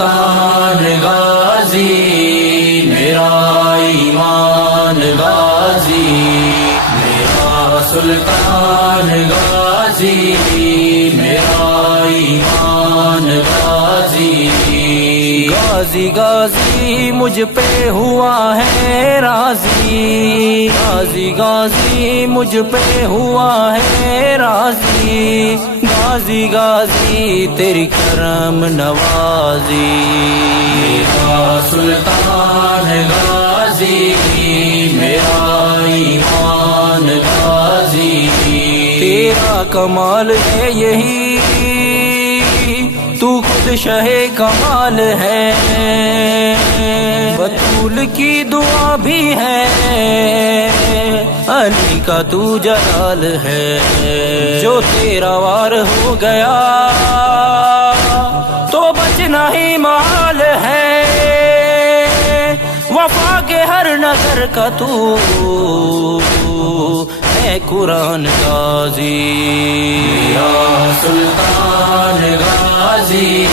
سلطان غازی میرا ایمان غازی، میرا سلطان غازی میرا ایمان غازی۔ غازی غازی مجھ پہ ہوا ہے راضی، غازی غازی مجھ پہ ہوا ہے راضی، غازی غازی تیری کرم نوازی۔ میرا سلطان غازی میرا ایمان غازی، تیرا کمال ہے یہی تو خود شہ کمال ہے، بطول کی دعا بھی ہے، علی کا تو جلال ہے، جو تیرا وار ہو گیا تو بچنا ہی محال ہے، وفا کے ہر نظر کا تو ہے قرآن غازی۔ میرا سلطان غازی